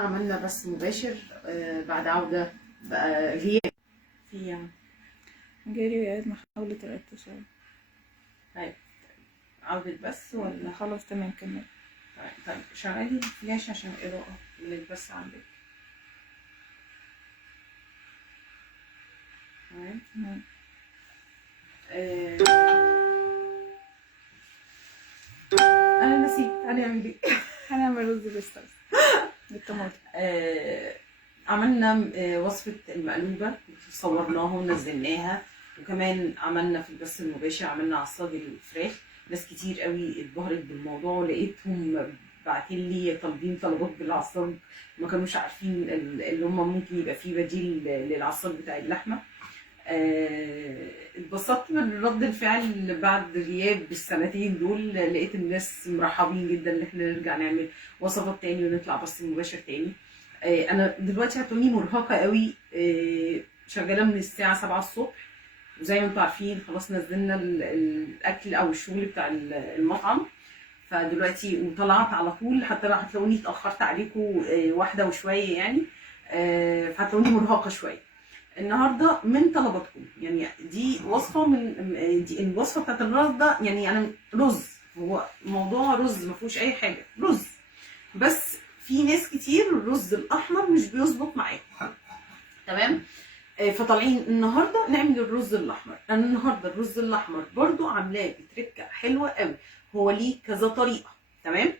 عملنا بث مباشر بعد عودة بقى غياب في جاري وقعد محاولة الاتصال. طيب عودة بث ولا خلاص تمام كمل. طيب شغلي الفلاش عشان الإضاءة من البث عندك. تمام. أنا نسيت هنعمل إيه؟ هنعمل رز بالصلصة بالطماطم. عملنا وصفة المقلوبة صورناها ونزلناها، وكمان عملنا في البث المباشر عملنا عصاج الفراخ. ناس كتير قوي اتبهرت بالموضوع، ولقيتهم باعتين لي طالبين طلبات بالعصاج، ما كانوش عارفين اللي هم ممكن يبقى فيه بديل للعصاج بتاع اللحمة. اتبسطت من رد الفعل بعد غياب بالسنتين دول، لقيت الناس مرحبين جدا ان احنا نرجع نعمل وصفات تاني ونطلع بث مباشر تاني. انا دلوقتي هتلاقوني مرهقه قوي، شغاله من الساعه 7 الصبح، وزي ما انتم عارفين خلاص نزلنا الاكل او الشغل بتاع المطعم، فدلوقتي وطلعت على طول. حتى هتلاقوني اتاخرت عليكم واحده وشويه يعني، فهتلاقوني مرهقه شويه النهارده من طلباتكم. يعني دي وصفه دي الوصفه بتاعت النهارده، يعني انا رز، هو موضوع رز ما فيهوش اي حاجه، رز بس في ناس كتير الرز الاحمر مش بيظبط معاهم، تمام؟ فطالعين النهارده نعمل الرز الاحمر. انا النهارده الرز الاحمر برضو عاملاه بتركه حلوه قوي، هو ليه كذا طريقه، تمام؟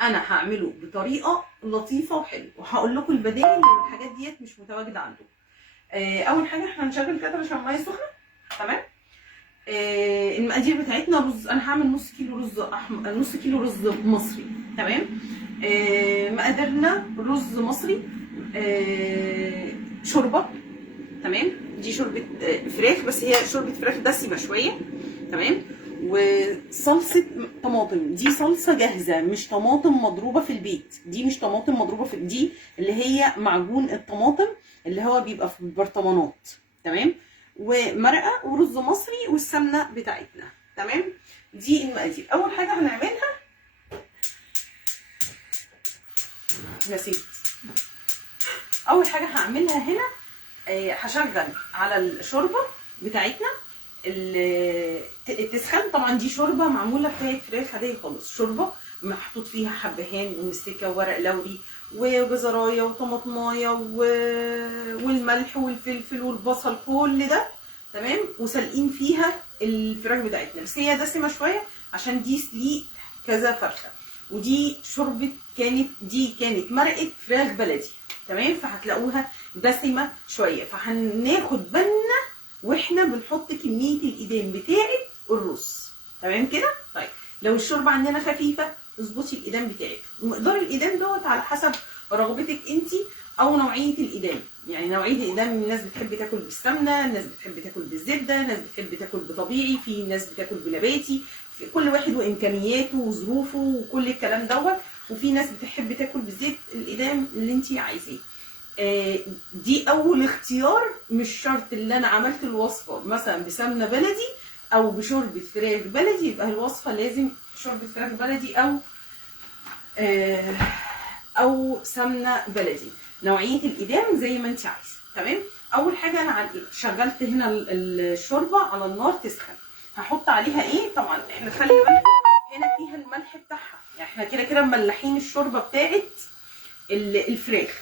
انا هعمله بطريقه لطيفه وحلوه، وهقول لكم البدائل لو الحاجات ديت مش متواجده عندكم. اول حاجه احنا هنشغل كده عشان ميه سخنه، تمام؟ المقادير بتاعتنا رز، انا هعمل نص كيلو رز احمر، نص كيلو رز مصري، تمام؟ مقاديرنا رز مصري، شوربه، تمام؟ دي شوربه فراخ، بس هي شوربه فراخ دسمه شويه، تمام؟ وصلصه طماطم، دي صلصه جاهزه مش طماطم مضروبه في البيت، دي مش طماطم مضروبه في دي اللي هي معجون الطماطم اللي هو بيبقى في البرطمانات، تمام؟ ومرقه ورز مصري والسمنه بتاعتنا، تمام؟ دي المقادير. اول حاجه هنعملها، نسيت، اول حاجه هعملها هنا هشغل على الشوربه بتاعتنا تسخن. طبعا دي شوربه معموله بتاعت فراخ عاديه خالص، شوربه محطوط فيها حبهان ومستكه وورق لوري وجزرايه وطماطمايه والملح والفلفل والبصل، كل ده تمام، وسالقين فيها الفراخ بتاعتنا، بس هي دسمه شويه عشان دي سليق كذا فرخه. ودي شوربه دي كانت مرقه فراخ بلدي، تمام؟ فهتلاقوها دسمه شويه، فهناخد بالنا واحنا بنحط كميه الايدام بتاعه الرز، تمام كده؟ طيب لو الشوربه عندنا خفيفه اظبطي الايدام بتاعك، مقدار الايدام دوت على حسب رغبتك انت او نوعيه الايدام. يعني نوعيه الايدام، الناس بتحب تاكل بالسمنه، الناس بتحب تاكل بالزبده، الناس بتحب تاكل بطبيعي، في ناس بتاكل بنباتي، في كل واحد وامكانياته وظروفه وكل الكلام دوت، وفي ناس بتحب تاكل بالزيت، الايدام اللي انت عايزاه. دي اول اختيار، مش شرط اللي انا عملت الوصفه مثلا بسمنه بلدي او بشوربه فراخ بلدي يبقى الوصفه لازم شوربه فراخ بلدي او سمنه بلدي. نوعيه الايدام زي ما انت عايزه، تمام؟ اول حاجه انا شغلت هنا الشوربه على النار تسخن، هحط عليها ايه؟ طبعا احنا خلي بالكم هنا فيها الملح بتاعها، يعني احنا كده كده مملحين الشوربه بتاعت الفراخ،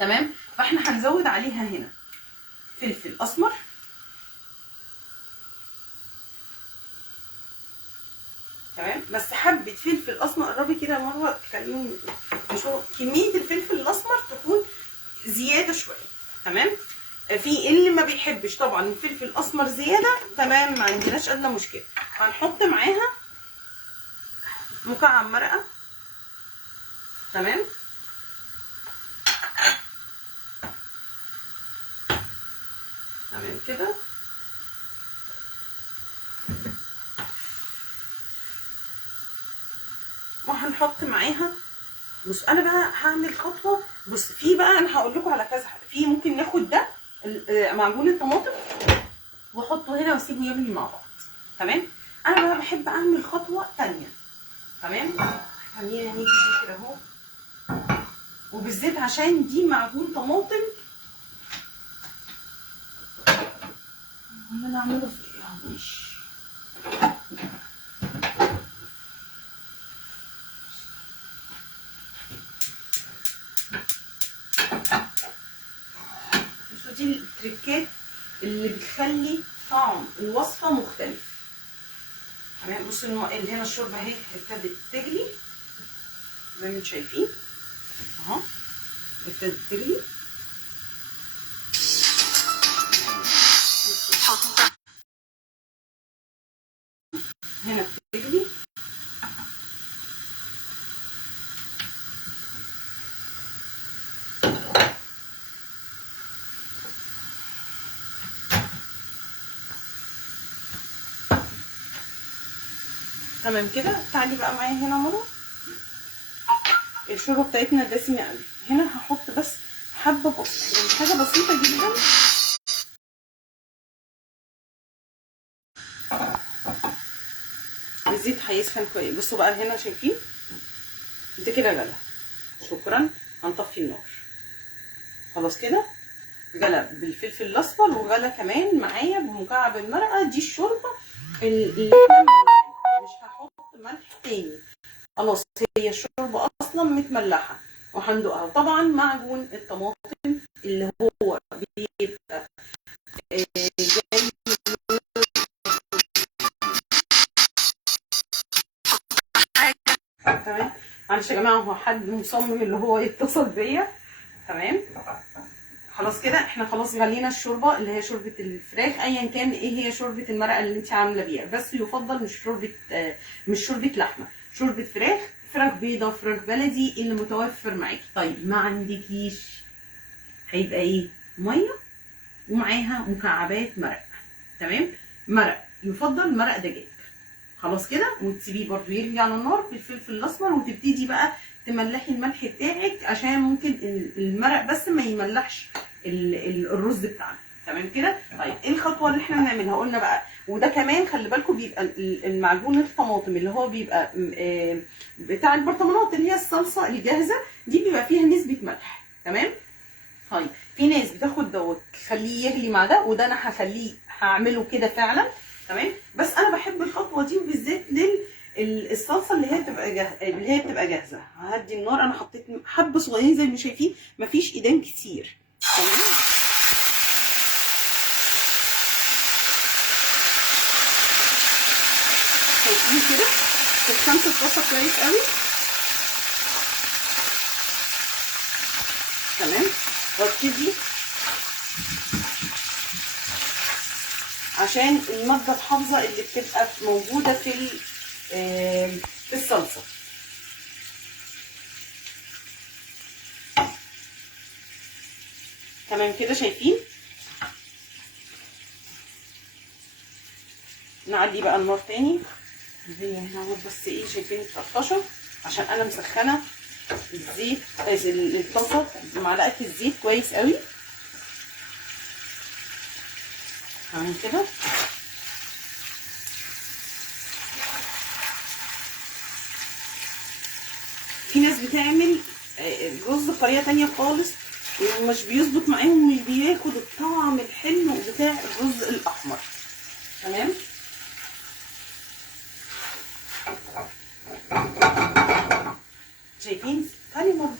تمام؟ فاحنا هنزود عليها هنا فلفل اسمر، تمام؟ بس حبه فلفل اسمر، قربي كده يا مروه تخليهم يشوفوا كميه الفلفل الاسمر تكون زياده شويه، تمام؟ في اللي ما بيحبش طبعا الفلفل الاسمر زياده، تمام، ما عندناش ادنى مشكله. هنحط معاها مكعب مرقه، تمام؟ تمام كده. وهنحط معاها، بص انا بقى هعمل خطوه، بص في بقى انا هقول لكم على كذا حاجه، في ممكن ناخد ده معجون الطماطم واحطه هنا واسيبه يغلي مع بعض، تمام؟ انا بقى بحب اعمل خطوه ثانيه، تمام؟ خلينا نيجي كده اهو، وبالذات عشان دي معجون طماطم. ولا انا اعمله في ايه؟ ماشي. بصوا دي التريكات اللي بتخلي طعم الوصفه مختلف. تمام. بصوا اللي هنا الشوربه اهي ابتدت تغلي زي ما انتم شايفين اهو، ابتدت تغلي. هنا بتغلي. تمام كده. تعالي بقى معايا هنا مره. الشوربه بتاعتنا دسمه قوي. هنا هحط بس حبه يعني حاجه بسيطه جدا. الزيت هيسخن كويس. بصوا بقى هنا شايفين ده كده غلى. شكرا. هنطفي النار. خلاص كده غلى بالفلفل الاصفر وغلى كمان معايا بمكعب المرقه. دي الشوربه اللي احنا مش هحط ملح تاني. خلاص هي الشوربه اصلا متملحه وهندوقها. طبعا معجون الطماطم اللي هو بيبقى جاي. تمام. معلش يا جماعه هو حد مصمم اللي هو يتصل بيا. تمام. خلاص كده احنا خلاص غلينا الشوربه اللي هي شوربه الفراخ. ايا كان ايه هي شوربه المرقه اللي انت عامله بيها، بس يفضل مش شوربه لحمه، شوربه فراخ. فراخ بيضه، فراخ بلدي اللي متوفر معاكي. طيب ما عندكيش هيبقى ايه؟ ميه ومعاها مكعبات مرق. تمام. مرق يفضل مرق دجاج. خلاص كده. وتسيبيه برضو يغلي على النار بالفلفل الاسمر، وتبتدي بقى تملحي الملح بتاعك عشان ممكن المرق بس ما يملحش الرز بتاعنا. تمام كده. طيب ايه الخطوه اللي احنا هنعملها؟ قلنا بقى وده كمان خلي بالكم بيبقى المعجون الطماطم اللي هو بيبقى بتاع البرطمانات اللي هي الصلصه الجاهزه دي بيبقى فيها نسبه ملح. تمام. طيب في ناس بتاخد دوت خليه يغلي مع ده، وده انا هعمله كده فعلا. تمام. بس انا بحب الخطوه دي وبالذات للصلصه اللي هي بتبقى جاهزه. ههدي النار. انا حطيت حبه صغيرين زي ما شايفين، مفيش ايدان كتير. تمام. شايفين كده سخنت الطاسه كويس قوي. تمام. وابتدي عشان الماده الحافظه اللي بتبقى موجوده في الصلصه. تمام كده. شايفين. نعلي بقى النار تاني. هي هنا بس ايه شايفين الطشه عشان انا مسخنه الزيت الطاسه بمعلقه الزيت كويس قوي. تمام كده. في ناس بتعمل الرز بطريقه تانية خالص ومش بيظبط معاهم، مش بياخد الطعم الحلو بتاع الرز الاحمر. تمام. شايفين. تعالي ماما،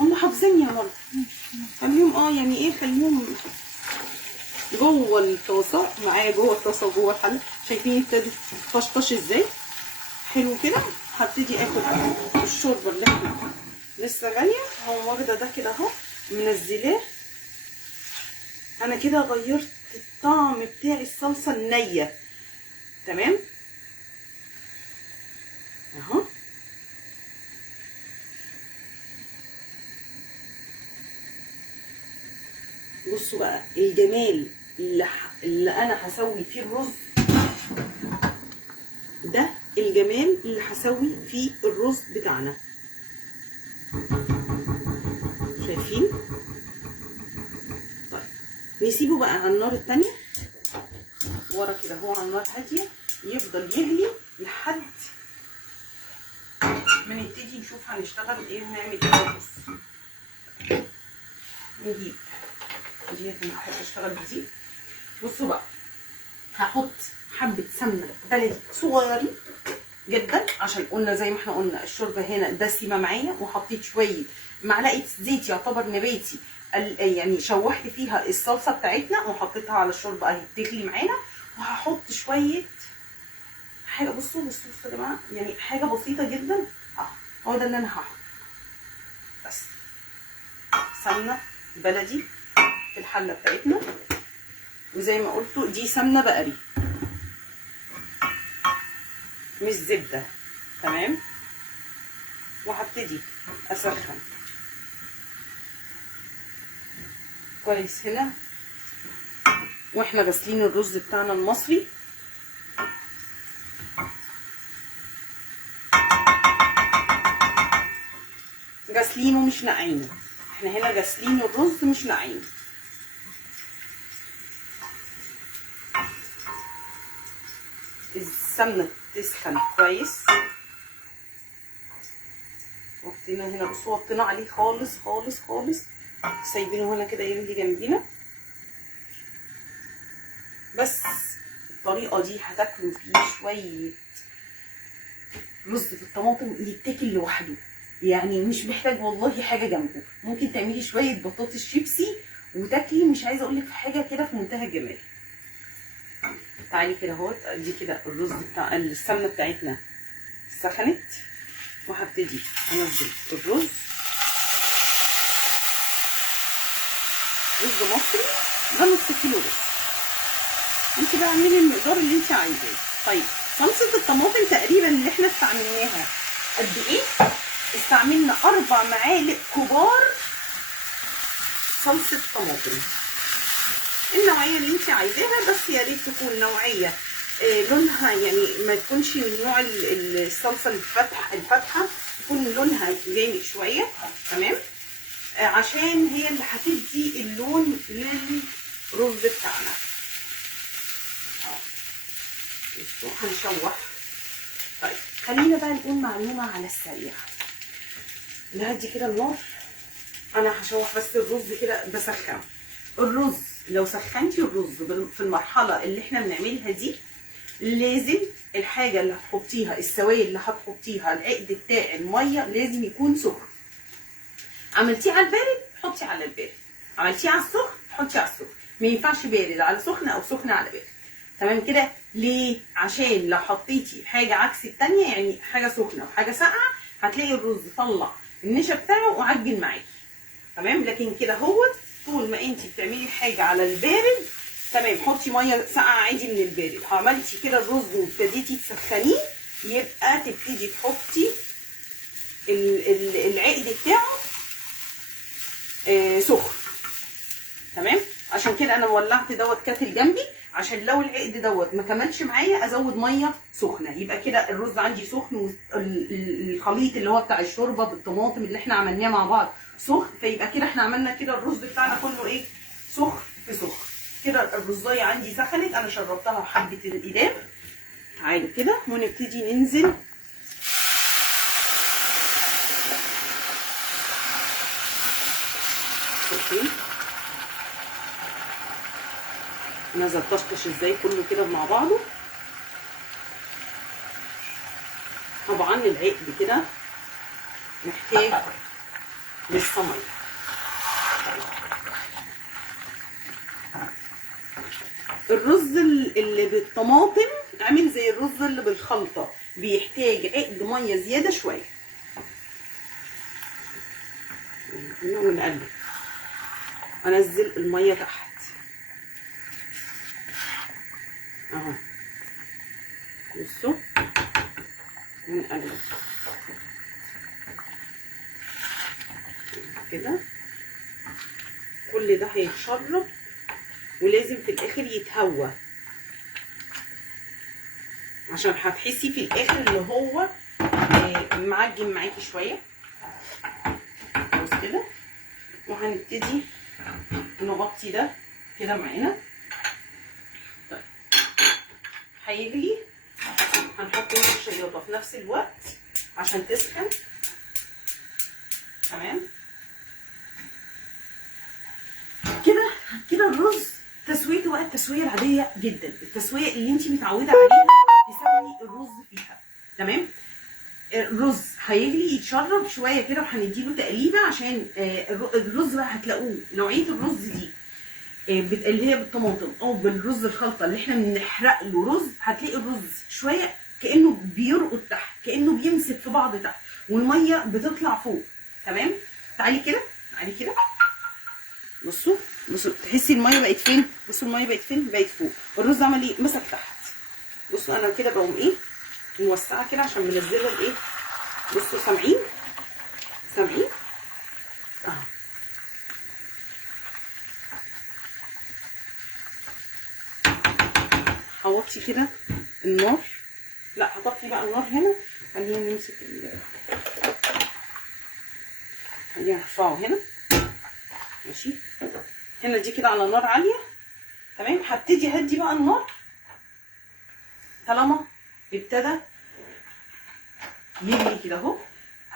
هم حافظين يا ماما. خليهم يعني ايه، خليهم جوه الطاسه معايا، جوه الطاسه وجوه الحله. شايفين ابتدت تفشفش ازاي؟ حلو كده. هبتدي اخد الشوربه اللي احنا لسه غاليه اهو، واخده ده كده اهو منزلاه. انا كده غيرت الطعم بتاع الصلصه النيه. تمام اهو. بصوا بقى الجمال اللي انا هسوي فيه الرز ده، الجمال اللي هسوي فيه الرز بتاعنا. شايفين. طيب نسيبه بقى على النار التانية ورا كده، هو على النار هاديه يفضل يغلي لحد ما نبتدي نشوف هنشتغل ايه ونعمل ايه. بص نجيب ديت، انا بحب اشتغل بدي. بصوا بقى، هحط حبه سمنه بلدي صغيرين جدا، عشان قلنا زي ما احنا قلنا الشوربه هنا دسمه معايا، وحطيت شويه معلقه زيت يعتبر نباتي، يعني شوحت فيها الصلصه بتاعتنا وحطيتها على الشوربه اهي بتغلي معانا. وهحط شويه حاجه، بصوا يا جماعه، يعني حاجه بسيطه جدا. هو ده اللي انا هحط، بس سمنه بلدي في الحله بتاعتنا، وزي ما قلتوا دي سمنه بقري مش زبده. تمام. وهبتدي اسخن كويس هنا واحنا غاسلين الرز بتاعنا المصري. غاسلينه مش نقعينه، احنا هنا غاسلين الرز مش نقعينه. السمنه تسخن كويس. وطينا هنا، بصوا وطينا عليه خالص خالص خالص، سايبينه هنا كده يغلي جنبينا. بس الطريقه دي هتاكلوا فيه شويه رز في الطماطم يتاكل لوحده، يعني مش محتاج والله حاجه جنبه. ممكن تعملي شويه بطاطس شيبسي وتاكلي، مش عايزه اقول لك حاجه كده في منتهى الجمال. تعالي كده اهوت، دي كده الرز بتاع السمنه بتاعتنا سخنت، وهبتدي انزل الرز. رز مصري ده نص كيلو بس، انت بقى اعملي المقدار اللي انت عايزاه. طيب صلصه الطماطم تقريبا اللي احنا استعملناها قد ايه؟ استعملنا 4 معالق كبار صلصه طماطم، النوعيه اللي انت عايزاها، بس يا ريت تكون نوعيه لونها يعني ما تكونش من نوع الصلصه الفاتحه، تكون لونها غامق شويه. تمام. عشان هي اللي هتدي اللون للرز بتاعنا. بصوا هنشوح. طيب خلينا بقى نقول معلومه على السريع. نهدي كده النار، انا هشوح بس الرز كده بسخن. الرز لو سخنتي الرز في المرحله اللي احنا بنعملها دي، لازم الحاجه اللي هتحطيها، السوائل اللي هتحطيها، العقد بتاع الميه لازم يكون سخن. عملتيه على البارد حطي على البارد، عملتيه على السخن حطي على السخن، ما ينفعش بارد على سخن او سخن على بارد. تمام كده. ليه؟ عشان لو حطيتي حاجه عكس الثانيه، يعني حاجه سخنه وحاجه ساقعه، هتلاقي الرز طلع النشا بتاعه وعجن معاكي. تمام. لكن كده هو طول ما انت بتعملي حاجه على البارد، تمام، حطي ميه ساقعه عادي من البارد. عملتي كده الرز وابتديتي تسخنيه، يبقى تبتدي تحطي العقد بتاعه سخن. تمام. عشان كده انا ولعت دوت كاتل جنبي، عشان لو العقد دوت ما كملش معايا ازود ميه سخنه، يبقى كده الرز عندي سخن، والخليط اللي هو بتاع الشوربه بالطماطم اللي احنا عملناه مع بعض سخن، فيبقى كده احنا عملنا كده الرز بتاعنا كله ايه؟ سخن في سخن. كده الرزايه عندي سخنت، انا شربتها حبه الإدام. تعالوا كده ونبتدي ننزل نزل طشطش ازاي كله كده مع بعضه. طبعا العقد كده محتاج لسه ميه. الرز اللي بالطماطم عامل زي الرز اللي بالخلطه، بيحتاج عقد ميه زياده شويه. ونقلب، انزل الميه تحت اهو، بصوا، ونقلب كده. كل ده هيتشرب، ولازم في الاخر يتهوى، عشان هتحسي في الاخر اللي هو معجن معاكي شويه. بص كده. وهنبتدي نغطي ده كده معانا. طيب هيغلي، هنحط الشياطه في نفس الوقت عشان تسخن. تمام كده. كده الرز تسويته بقى التسويه العاديه جدا، التسويه اللي انت متعوده عليها تسوي الرز فيها. تمام. الرز هيغلي يتشرب شويه كده وهنديله تقليبه عشان الرز بقى هتلاقوه نوعيه الرز دي اللي هي بالطماطم او بالرز الخلطه اللي احنا بنحرق له رز، هتلاقي الرز شويه كانه بيرقد تحت، كانه بيمسك في بعض تحت والميه بتطلع فوق. تمام. تعالي كده، تعالي كده، بصوا بصوا تحسي الميه بقت فين؟ بصوا الميه بقت فين؟ بقت فوق. الرز عمل ايه؟ مسك تحت. بصوا انا كده بقوم ايه موسعه كده عشان منزله الايه. بصوا سامعين؟ سامعين؟ اهو. هوطي كده النار. لا هطفي بقى النار هنا. خلينا نمسك خلينا نرفعه هنا. ماشي. هنا دي كده على نار عاليه. تمام. هبتدي اهدي بقى النار طالما ابتدى يغلي كده اهو.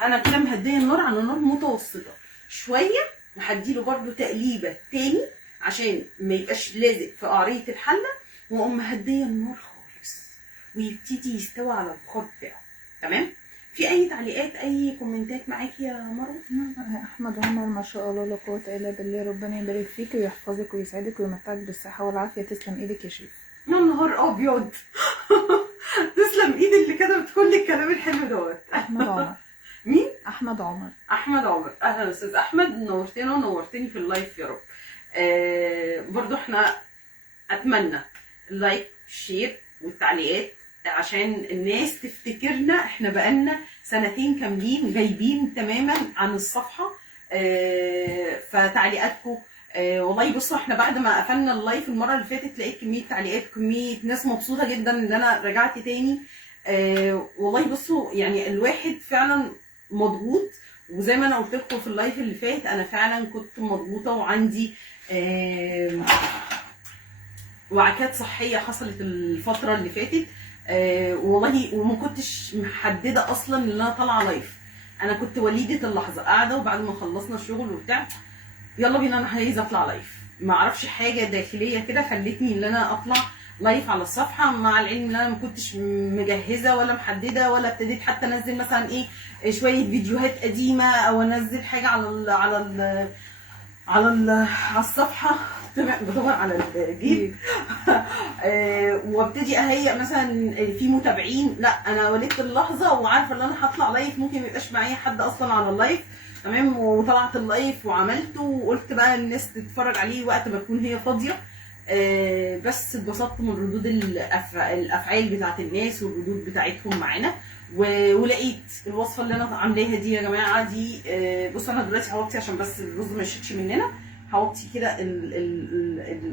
انا كده مهديه النار على نار متوسطه شويه، وهديله برده تقليبه تاني عشان ما يبقاش لازق في قعريه الحله، واقوم مهديه النار خالص ويبتدي يستوي على البخار بتاعه. تمام. في اي تعليقات اي كومنتات معاكي يا مروه؟ احمد عمر ما شاء الله لا قوه الا بالله، ربنا يبارك فيك ويحفظك ويسعدك ويمتعك بالصحه والعافيه. تسلم ايدك يا شيف. يا نهار ابيض. تسلم ايد اللي كتبت كل الكلام الحلو دوت. احمد عمر. مين؟ احمد عمر. احمد عمر. اهلا استاذ احمد، نورتنا ونورتني في اللايف يا رب. برضو احنا اتمنى اللايك شير والتعليقات عشان الناس تفتكرنا. احنا بقالنا سنتين كاملين غايبين تماما عن الصفحه. فتعليقاتكم والله بصوا احنا بعد ما قفلنا اللايف المره اللي فاتت لقيت كميه تعليقات، كميه ناس مبسوطه جدا ان انا رجعت تاني. والله بصوا يعني الواحد فعلا مضغوط، وزي ما انا قلت لكم في اللايف اللي فات انا فعلا كنت مضغوطه وعندي وعكات صحيه حصلت الفتره اللي فاتت. والله وما كنتش محدده اصلا ان انا طالعه لايف. انا كنت وليده اللحظه قاعده وبعد ما خلصنا الشغل وبتاع يلا بينا انا عايزه اطلع لايف. ما اعرفش حاجه داخليه كده خلتني ان انا اطلع لايف على الصفحه، مع العلم ان انا ما كنتش مجهزه ولا محدده ولا ابتديت حتى انزل مثلا ايه شويه فيديوهات قديمه او انزل حاجه على الصفحه. بدور على الجيب. وابتدي اهيئ مثلا في متابعين. لا انا ولدت اللحظه وعارفه ان انا هطلع لايف، ممكن ما يبقاش معايا حد اصلا على اللايف. تمام. وطلعت اللايف وعملته وقلت بقى الناس تتفرج عليه وقت ما تكون هي فاضيه. بس اتبسطت من ردود الافعال بتاعت الناس والردود بتاعتهم معانا. ولقيت الوصفه اللي انا عاملاها دي يا جماعه دي. بصوا انا دلوقتي هوطي عشان بس الرز ما يشيتش مننا. هوطي كده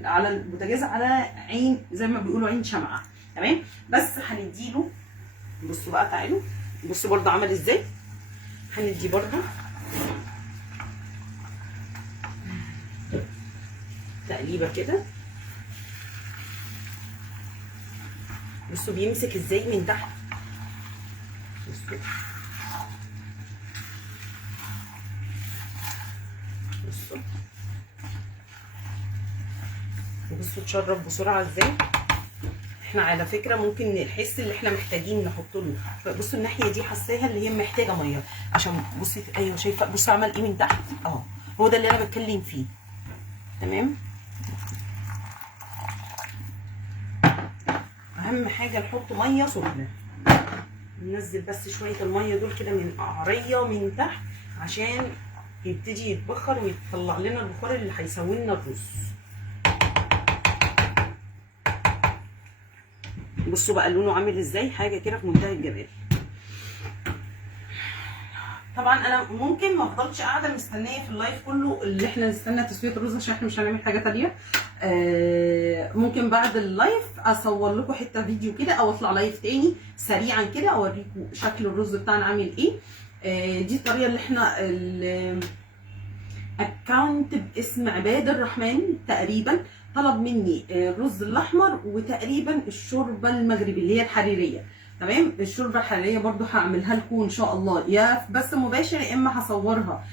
على البوتاجاز على عين زي ما بيقولوا عين شمعه. تمام. بس هنديله بصوا بقى تعالوا بصوا برده عمل ازاي. هندي برده تقليبه كده. بصوا بيمسك ازاي من تحت. بصوا بصوا بصوا اتشرب بسرعه ازاي. احنا على فكره ممكن نحس ان احنا محتاجين نحط له. بصوا الناحيه دي حساها اللي هي محتاجه ميه عشان بصي. ايوه شايفه بصوا عمل ايه من تحت اهو. هو ده اللي انا بتكلم فيه. تمام. اهم حاجه نحط ميه سخنه. ننزل بس شويه الميه دول كده من قعريه من تحت عشان يبتدي يتبخر ويطلع لنا البخار اللي هيسوي لنا الرز. بصوا بقى لونه عامل ازاي، حاجه كده في منتهى الجمال. طبعا انا ممكن ما افضلش قاعده مستنيه في اللايف كله اللي احنا نستنى تسويه الرز عشان احنا مش هنعمل حاجه تانيه. ممكن بعد اللايف اصور لكم حته فيديو كده او اطلع لايف تاني سريعا كده اوريكم شكل الرز بتاعنا عامل ايه. دي الطريقه اللي احنا اكونت باسم عباد الرحمن تقريبا طلب مني الرز الاحمر وتقريبا الشوربه المغربي اللي هي الحريريه. تمام. الشوربه الحراريه برضو هعملها لكم ان شاء الله يا بث مباشر، يا اما هصورها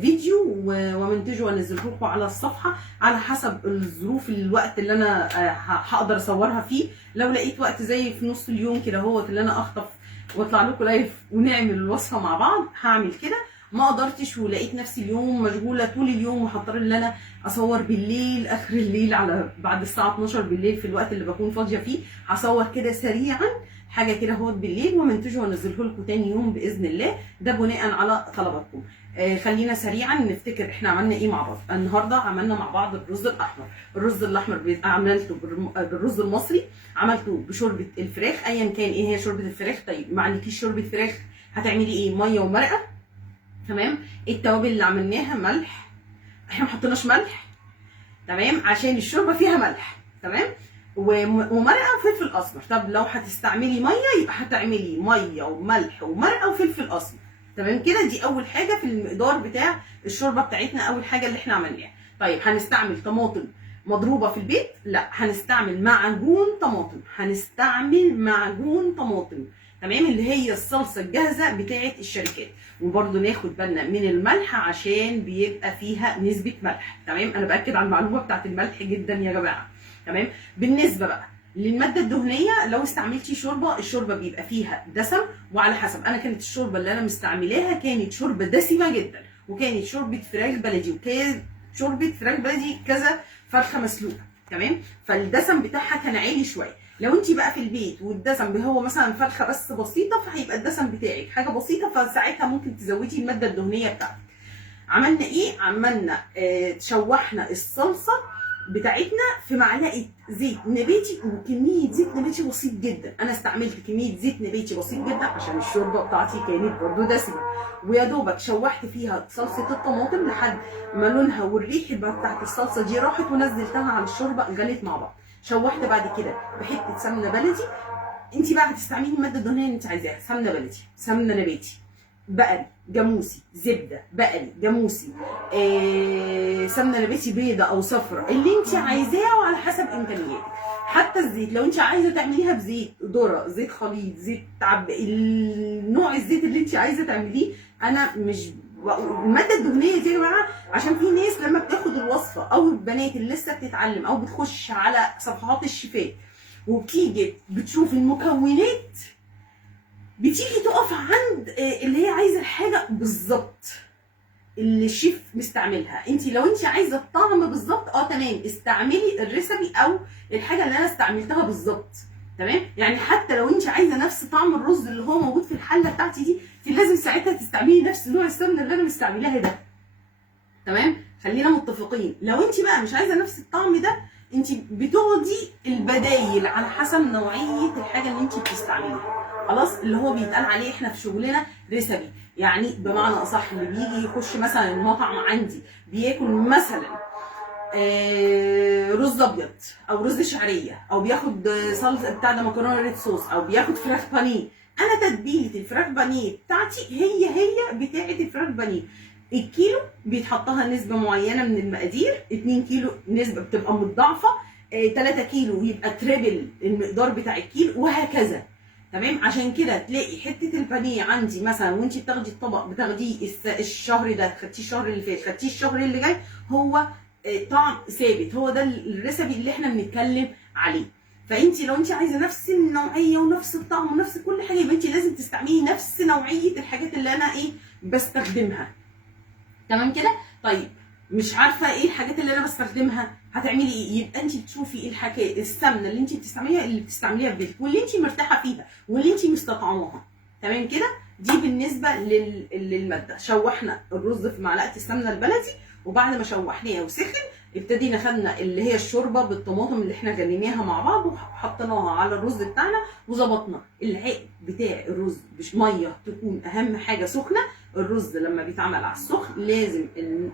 فيديو ومنتجه وانزله لكم على الصفحه على حسب الظروف، الوقت اللي انا هقدر اصورها فيه. لو لقيت وقت زي في نص اليوم كده هو اللي انا اخطف واطلع لكم لايف ونعمل الوصفه مع بعض هعمل كده. ما قدرتش ولقيت نفسي اليوم مشغوله طول اليوم وهضطر ان انا اصور بالليل اخر الليل على بعد الساعه 12 بالليل في الوقت اللي بكون فاضيه فيه، هصور كده سريعا حاجه كده اهوت بالليل ومنتجه وانزله لكم تاني يوم باذن الله، ده بناء على طلباتكم. خلينا سريعا نفتكر احنا عملنا ايه مع بعض. النهارده عملنا مع بعض الرز الاحمر. الرز الاحمر عملته بالرز المصري، عملته بشوربه الفراخ ايا كان ايه هي شوربه الفراخ. طيب ما عندكيش شوربه فراخ هتعملي ايه؟ ميه ومرقه. تمام. التوابل اللي عملناها ملح، احنا ما حطيناش ملح تمام عشان الشوربه فيها ملح. تمام. ومرقه وفلفل اسمر. طب لو هتستعملي ميه يبقى هتعملي ميه وملح ومرقه وفلفل اسمر. تمام كده. دي اول حاجه في المقدار بتاع الشوربه بتاعتنا، اول حاجه اللي احنا عملناها. طيب هنستعمل طماطم مضروبه في البيت؟ لا، هنستعمل معجون طماطم. هنستعمل معجون طماطم تمام، اللي هي الصلصه الجاهزه بتاعه الشركات. وبرده ناخد بالنا من الملح عشان بيبقى فيها نسبه ملح. تمام. انا باكد على المعلومه بتاعه الملح جدا يا جماعه. تمام. بالنسبه بقى للماده الدهنيه، لو استعملتي شوربه، الشوربه بيبقى فيها دسم، وعلى حسب. انا كانت الشوربه اللي انا مستعملاها كانت شوربه دسمه جدا، وكانت شوربه فراخ بلدي، وكانت شوربه فراخ بلدي كذا فرخه مسلوقه. تمام. فالدسم بتاعها كان عالي شويه. لو انت بقى في البيت والدسم هو مثلا فرخه بس بسيطه، فهيبقى الدسم بتاعك حاجه بسيطه، فساعتها ممكن تزودي الماده الدهنيه بتاعتك. عملنا ايه؟ عملنا شوحنا الصلصه بتاعتنا في معلقه زيت نباتي، وكميه زيت نباتي بسيط جدا. انا استعملت كميه زيت نباتي بسيط جدا عشان الشوربه بتاعتي كانت برده دسمه، ويا دوبك شوحت فيها صلصه الطماطم لحد ما لونها والريحه بتاعت الصلصه دي راحت، ونزلتها على الشوربه غلت مع بعض. شوحت بعد كده بحته سمنه بلدي. انت بقى هتستعملي الماده الدهنيه اللي انت عايزاها، سمنه بلدي، سمنه نباتي، بقري، جاموسي، زبده، بقري، جاموسي، سمنه نباتي بيضه او صفراء، اللي انت عايزاه وعلى حسب امكانياتك. حتى الزيت لو انت عايزه تعمليها بزيت ذره، زيت خليط، زيت نوع الزيت اللي انت عايزه تعمليه. انا مش الماده الدهنيه دي يا جماعه عشان في ناس لما بتاخد الوصفه، او البنات اللي لسه بتتعلم او بتخش على صفحات الشيفات وبتيجي بتشوف المكونات، بتيجي تقف عند اللي هي عايزه الحاجه بالظبط اللي الشيف مستعملها. انت لو انت عايزه الطعم بالظبط تمام، استعملي الريسبي او الحاجه اللي انا استعملتها بالظبط. تمام. يعني حتى لو انت عايزه نفس طعم الرز اللي هو موجود في الحله بتاعتي دي، انت لازم ساعتها تستعملي نفس نوع السمنه اللي انا مستعملاها ده. تمام. خلينا متفقين. لو انت بقى مش عايزه نفس الطعم ده، انت بتاخدي البدايل على حسب نوعيه الحاجه اللي انت بتستعمليها. خلاص. اللي هو بيتقال عليه احنا في شغلنا ريسبي، يعني بمعنى اصح اللي بيجي يخش مثلا المطعم عندي بياكل مثلا رز ابيض او رز شعريه، او بياخد صلصه بتاع ده مكرونه ريد صوص، او بياخد فراخ بانيه. انا تتبيله الفراخ بانيه بتاعتي هي بتاعه الفراخ بانيه. الكيلو بيتحطها نسبه معينه من المقادير، 2 كيلو نسبه بتبقى متضاعفه، 3 كيلو يبقى تريبل المقدار بتاع الكيلو، وهكذا. تمام. عشان كده تلاقي حته البانيه عندي مثلا وانت بتاخدي الطبق بتاخديه الشهر ده، خدتيه الشهر اللي فات، خدتيه الشهر اللي جاي، هو طعم ثابت. هو ده الريسبي اللي احنا بنتكلم عليه. فانت لو انت عايزه نفس النوعيه ونفس الطعم ونفس كل حاجه، يبقى انت لازم تستعملي نفس نوعيه الحاجات اللي انا بستخدمها. تمام كده. طيب مش عارفه ايه الحاجات اللي انا بستخدمها، هتعملي ايه؟ يبقى انت تشوفي الحاجات السمنه اللي انت بتستعمليها، اللي بتستعمليها في بيتك، واللي انت مرتاحه فيها، واللي انت مستطعماها. تمام كده. دي بالنسبه للماده. شوحنا الرز في معلقه السمنه البلدي، وبعد ما شوحناه وسخن ابتدينا خدنا اللي هي الشوربه بالطماطم اللي احنا غليناها مع بعض وحطيناها على الرز بتاعنا وظبطنا العقد بتاع الرز. ميه تكون اهم حاجه سخنه. الرز لما بيتعمل على السخن لازم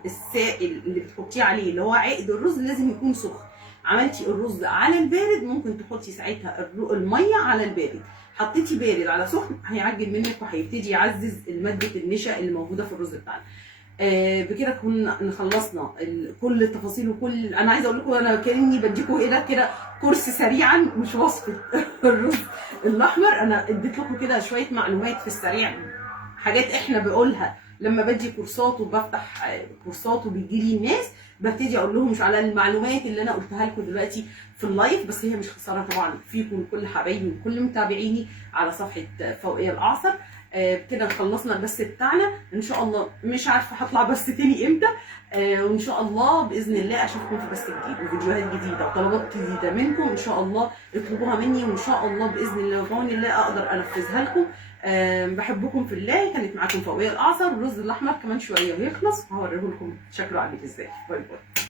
السائل اللي بتحطيه عليه اللي هو عقد الرز لازم يكون سخن. عملتي الرز على البارد ممكن تحطي ساعتها الميه على البارد. حطيتي بارد على سخن هيعجن منك وهيبتدي يعزز ماده النشا اللي موجوده في الرز بتاعنا. بكده كنا خلصنا كل التفاصيل وكل، انا عايزه اقول لكم انا كاني بديكم كده كورس سريعا مش وصفه الرز الاحمر. انا اديت لكم كده شويه معلومات في السريع، حاجات احنا بقولها لما بدي كورسات وبفتح كورسات وبيجي لي الناس، ببتدي اقول لهم مش على المعلومات اللي انا قلتها لكم دلوقتي في اللايف، بس هي مش خساره طبعا فيكم كل حبايبي وكل متابعيني على صفحه فوقيه الاعصر. كده خلصنا البث بتاعنا، ان شاء الله مش عارفه هطلع بث تاني امتى، وان شاء الله باذن الله اشوفكم في بث جديد وفيديوهات جديده وطلبات جديده منكم ان شاء الله اطلبوها مني، وان شاء الله باذن الله وبعون الله اقدر انفذها لكم. بحبكم في الله. كانت معاكم فوقيه الاعصر. الرز الاحمر كمان شويه ويخلص، هوريه لكم شكله عامل ازاي. باي باي.